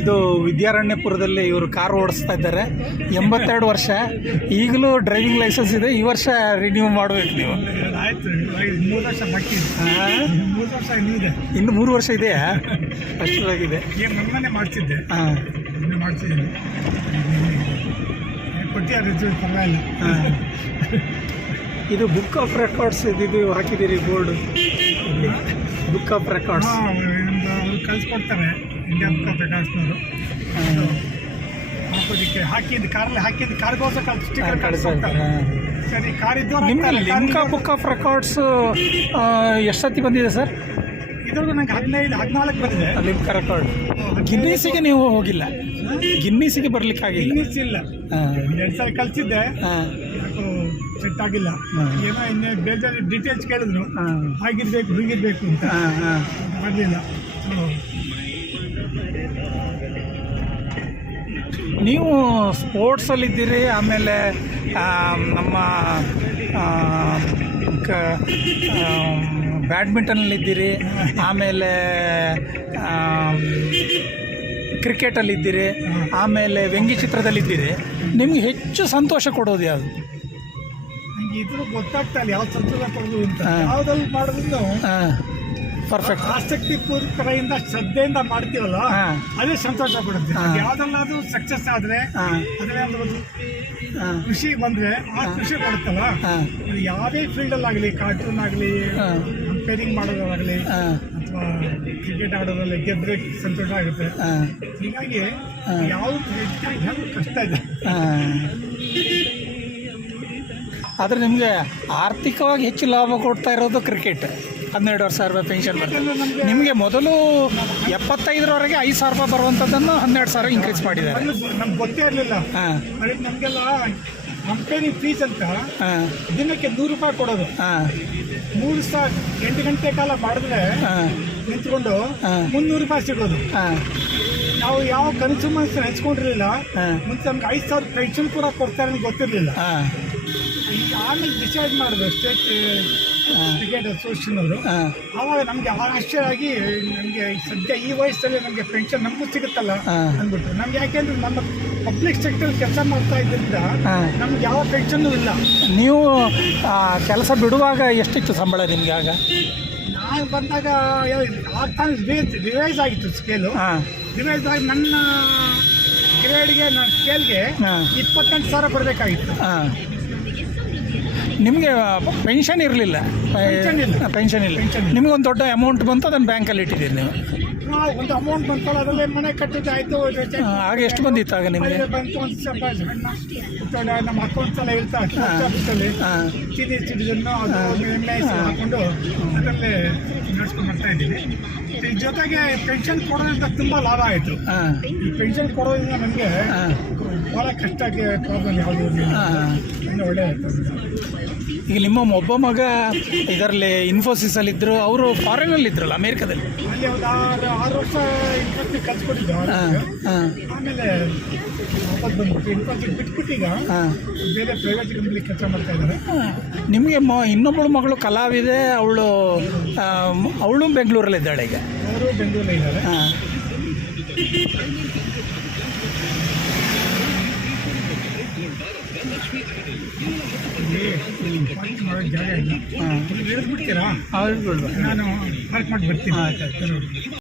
ಇದು ವಿದ್ಯಾರಣ್ಯಪುರದಲ್ಲಿ ಇವರು ಕಾರ್ ಓಡಿಸ್ತಾ ಇದ್ದಾರೆ. ಎಂಬತ್ತೆರಡು ವರ್ಷ. ಈಗಲೂ ಡ್ರೈವಿಂಗ್ ಲೈಸೆನ್ಸ್ ಇದೆ. ಈ ವರ್ಷ ರಿನ್ಯೂ ಮಾಡಬೇಕು ನೀವು. ಇನ್ನು ಮೂರು ವರ್ಷ ಇದೆಯಾ? ಅಷ್ಟರಾಗಿದೆ ಮಾಡ್ತಿದ್ದೆ. ಹಾಂ. ಮಾಡ್ತಿದ್ದೀನಿ. ಇದು ಬುಕ್ ಆಫ್ ರೆಕಾರ್ಡ್ಸ್ ಇದ್ದಿದ್ದು ಹಾಕಿದ್ದೀರಿ ಬೋರ್ಡು. ಬುಕ್ ಆಫ್ ರೆಕಾರ್ಡ್ಸ್ ಕಳಿಸ್ಕೊಡ್ತಾರೆ ಇಂಡಿಯಾ ಬುಕ್ ಆಫ್ ರೆಕಾರ್ಡ್ಸ್ನವರು ಹಾಕೋದಕ್ಕೆ ಹಾಕಿದ್ದು ಕಾರಲ್ಲಿ ಹಾಕಿದ್ದು ಕಾರ್ಗೋಸ ಸ್ಟಿಕ್ಕರ್ ಕಳಿಸ್ಕೊಡ್ತಾರೆ. ಸರಿ ಹಾಕ್ತಾರೆ. ಲಿಮ್ಕಾ ಬುಕ್ ಆಫ್ ರೆಕಾರ್ಡ್ಸ್ ಎಷ್ಟೊತ್ತಿ ಬಂದಿದೆ ಸರ್? ಇದ್ರದ್ದು ನಂಗೆ ಹದಿನೈದು ಹದಿನಾಲ್ಕು ಬಂದಿದೆ. ಲಿಮ್ಕಾ ರೆಕಾರ್ಡ್ ಗಿನ್ನೀಸಿಗೆ ನೀವು ಹೋಗಿಲ್ಲ. ಗಿನ್ನೀಸಿಗೆ ಬರ್ಲಿಕ್ಕಾಗಿಲ್ಲ. ಗಿನ್ನೀಸ್ ಇಲ್ಲ. ಎರಡು ಸಲ ಕಳಿಸಿದ್ದೆ. ಸೆಟ್ ಆಗಿಲ್ಲ. ಏನೋ ಇನ್ನೇ ಬೇಜಾರು ಡೀಟೇಲ್ಸ್ ಕೇಳಿದ್ರು. ಹಾಗಿರ್ಬೇಕು ಹೀಗಿರ್ಬೇಕು ಅಂತ. ಮಾಡಲಿಲ್ಲ. ನೀವು ಸ್ಪೋರ್ಟ್ಸಲ್ಲಿದ್ದೀರಿ ಆಮೇಲೆ ಬ್ಯಾಡ್ಮಿಂಟನ್ ನಮ್ಮ ಬ್ಯಾಡ್ಮಿಂಟನಲ್ಲಿದ್ದೀರಿ ಆಮೇಲೆ ಕ್ರಿಕೆಟಲ್ಲಿದ್ದೀರಿ ಆಮೇಲೆ ವ್ಯಂಗ್ಯ ಚಿತ್ರದಲ್ಲಿದ್ದೀರಿ ನಿಮ್ಗೆ ಹೆಚ್ಚು ಸಂತೋಷ ಕೊಡೋದು ಯಾವುದು? ನಂಗೆ ಇದ್ರ ಗೊತ್ತಾಗ್ತಾ ಇಲ್ಲ ಯಾವ ಸಂತೋಷ ಕೊಡೋದು ಅಂತ. ಯಾವ್ದಲ್ಲಿ ಮಾಡೋದ್ರಿಂದ ಹಾಂ. ಪರ್ಫೆಕ್ಟ್ ಆಸಕ್ತಿ ಪೂರ್ವಕರಿಂದ ಶ್ರದ್ಧೆಯಿಂದ ಮಾಡ್ತೀವಲ್ಲ ಅದೇ ಸಂತೋಷ ಪಡುತ್ತೆ ಹಾ. ಯಾವ್ದಲ್ಲಾದ್ರೂ ಸಕ್ಸಸ್ ಆದ್ರೆ ಅದ್ರಲ್ಲಿ ಒಂದು ಖುಷಿ ಬಂದ್ರೆ ಆ ಖುಷಿ ಬರುತ್ತಲ್ಲ ಹಾಂ. ಅದು ಯಾವುದೇ ಫೀಲ್ಡಲ್ಲಿ ಆಗಲಿ ಕಾರ್ಟೂನ್ ಆಗಲಿ ಅಂಪೈರಿಂಗ್ ಮಾಡೋದಾಗಲಿ ಅಥವಾ ಕ್ರಿಕೆಟ್ ಆಡೋದ್ರಲ್ಲಿ ಗೆದ್ರೆ ಸಂತೋಷ ಆಗುತ್ತೆ. ಹೀಗಾಗಿ. ಯಾವ ಕಷ್ಟ ಇದೆ. ಆದರೆ ನಿಮಗೆ ಆರ್ಥಿಕವಾಗಿ ಹೆಚ್ಚು ಲಾಭ ಕೊಡ್ತಾ ಇರೋದು ಕ್ರಿಕೆಟ್ ಹನ್ನೆರಡು ಸಾವಿರ ರೂಪಾಯಿ ಪೆನ್ಷನ್ ಬರ್ತದೆ ನಿಮಗೆ ಮೊದಲು ಎಪ್ಪತ್ತೈದರವರೆಗೆ ಐದು ಸಾವಿರ ರೂಪಾಯಿ ಬರುವಂಥದ್ದನ್ನು ಹನ್ನೆರಡು ಸಾವಿರ ಇನ್ಕ್ರೀಸ್ ಮಾಡಿದ್ದಾರೆ. ನಮ್ಗೆ ಗೊತ್ತೇ ಇರಲಿಲ್ಲ. ಹಾಂ. ನಮಗೆಲ್ಲ ಕಂಪೇರಿಂಗ್ ಫೀಸ್ ಅಂತ ದಿನಕ್ಕೆ ನೂರು ರೂಪಾಯಿ ಕೊಡೋದು. ಹಾಂ. ಮೂರು ಸಾವಿರ ಎಂಟು ಗಂಟೆ ಕಾಲ ಮಾಡಿದ್ರೆ ನಿಂತ್ಕೊಂಡು. ಮುನ್ನೂರು ರೂಪಾಯಿ ಸಿಗೋದು. ಹಾಂ. ನಾವು ಯಾವ ಕನಸು ಮನಸ್ಸು ಹಚ್ಕೊಂಡಿರಲಿಲ್ಲ. ಮುಂಚೆ ನಮ್ಗೆ ಐದು ಸಾವಿರ ಪೆನ್ಷನ್ ಕೂಡ ಕೊಡ್ತಾರೆ ಗೊತ್ತಿರಲಿಲ್ಲ. ಆಮೇಲೆ ಡಿಸೈಡ್ ಮಾಡಿದ್ರು ಸ್ಟೇಟ್ ಕ್ರಿಕೆಟ್ ಅಸೋಸಿಯೇಷನ್ ಅವರು ಆವಾಗ ನಮಗೆ ಆಶ್ಚರ್ಯ ಆಗಿ ನಮಗೆ ಸದ್ಯ ಈ ವಯಸ್ಸಲ್ಲಿ ನಮಗೆ ಪೆನ್ಷನ್ ನಮಗೂ ಸಿಗುತ್ತಲ್ಲ ಅಂದ್ಬಿಟ್ಟು ನಮ್ಗೆ ಯಾಕೆಂದ್ರೆ ನಮ್ಮ ಪಬ್ಲಿಕ್ ಸೆಕ್ಟರ್ ಕೆಲಸ ಮಾಡ್ತಾ ಇದ್ದರಿಂದ ಹಾಂ. ನಮ್ಗೆ ಯಾವ ಪೆನ್ಷನ್ನು ಇಲ್ಲ. ನೀವು ಕೆಲಸ ಬಿಡುವಾಗ ಎಷ್ಟಿತ್ತು ಸಂಬಳ ನಿಮ್ಗೆ ಆಗ? ನಾನು ಬಂದಾಗ ಆಗ್ತಾನೆ ರಿವೈಸ್ ರಿವೈಸ್ ಆಗಿತ್ತು ಸ್ಕೇಲು ರಿವೈಸ್ ಆಗಿ ನನ್ನ ಗ್ರೇಡ್ಗೆ ನನ್ನ ಸ್ಕೇಲ್ಗೆ ಇಪ್ಪತ್ತೆಂಟು ಸಾವಿರ ಕೊಡಬೇಕಾಗಿತ್ತು. ಹಾಂ. ನಿಮಗೆ ಪೆನ್ಷನ್ ಇರಲಿಲ್ಲ. ಪೆನ್ಷನ್ ಇಲ್ಲ. ನಿಮ್ಗೆ ನಿಮಗೆ ಒಂದು ದೊಡ್ಡ ಅಮೌಂಟ್ ಬಂತು ಅದನ್ನು ಬ್ಯಾಂಕಲ್ಲಿ ಇಟ್ಟಿದ್ದೀರಿ ನೀವು. ನಾವು ಒಂದು ಅಮೌಂಟ್ ಬಂತ ಅದರಲ್ಲಿ ಮನೆ ಕಟ್ಟಿದ್ದು ಆ, ಆಗ ಎಷ್ಟು ಬಂದಿತ್ತು ಆಗ ನಿಮಗೆ? ಬಂತು ಒಂದು ಸ್ವಲ್ಪ ನಮ್ಮ ಅಕೌಂಟ್ಸ್ ಎಲ್ಲ ಇರ್ತಾರೆ ಆಫೀಸಲ್ಲಿ ಸೀನಿಯರ್ ಸಿಟಿಸನ್ನು ಅದು ಹಾಕೊಂಡು ಅದರಲ್ಲೇ ನಡ್ಸ್ಕೊಂಡು ಬರ್ತಾ ಇದ್ದೀವಿ. ಜೊತೆಗೆ ಪೆನ್ಷನ್ ಕೊಡೋದ್ರಿಂದ ತುಂಬಾ ಲಾಭ ಆಯಿತು. ಈ ಪೆನ್ಷನ್ ಕೊಡೋದ್ರಿಂದ ನಮಗೆ ಬಹಳ ಕಷ್ಟ ಕಷ್ಟಕ್ಕೆ ಪ್ರಾಬ್ಲಮ್ ಯಾವುದು ಇನ್ನು ಒಳ್ಳೆ ಆಯಿತು ಈಗ ನಿಮ್ಮ ಒಬ್ಬ ಮಗ ಇದರಲ್ಲಿ ಇನ್ಫೋಸಿಸ್ ಅಲ್ಲಿ ಇದ್ರು ಅವರು ಫಾರಿನಲ್ಲಿ ಇದ್ರಲ್ಲ ಅಮೇರಿಕಾದಲ್ಲಿ? ಅಲ್ಲಿ ಒಂದು ಆರು ಆರು ವರ್ಷ ಇನ್ಫೋಸಿಸ್ ಕಲ್ಸ್ಕೊಟ್ಟಿದ್ದು ಆಮೇಲೆ ವಾಪಸ್ ಬಂದ್ಬಿಟ್ಟು ಇನ್ಫೋಸಿಸ್ ಬಿಟ್ಬಿಟ್ಟೀಗ ಹಾಂ. ಬೇರೆ ಪ್ರೈವೇಟ್ ಕಂಪ್ನಿ ಕೆಲಸ ಮಾಡ್ತಾ ಇದ್ದಾರೆ. ನಿಮಗೆ ಮ ಇನ್ನೊಬ್ಬಳು ಮಗಳು ಕಲಾವಿದೆ ಅವಳು ಅವಳು ಈಗ. ಬೆಂಗಳೂರಲ್ಲಿ ಇದ್ದಾರೆ ಹಾಂ. ಹಾಂ. ಹೌದು ನಾನು ಆಯ್ತು ಸರಿ.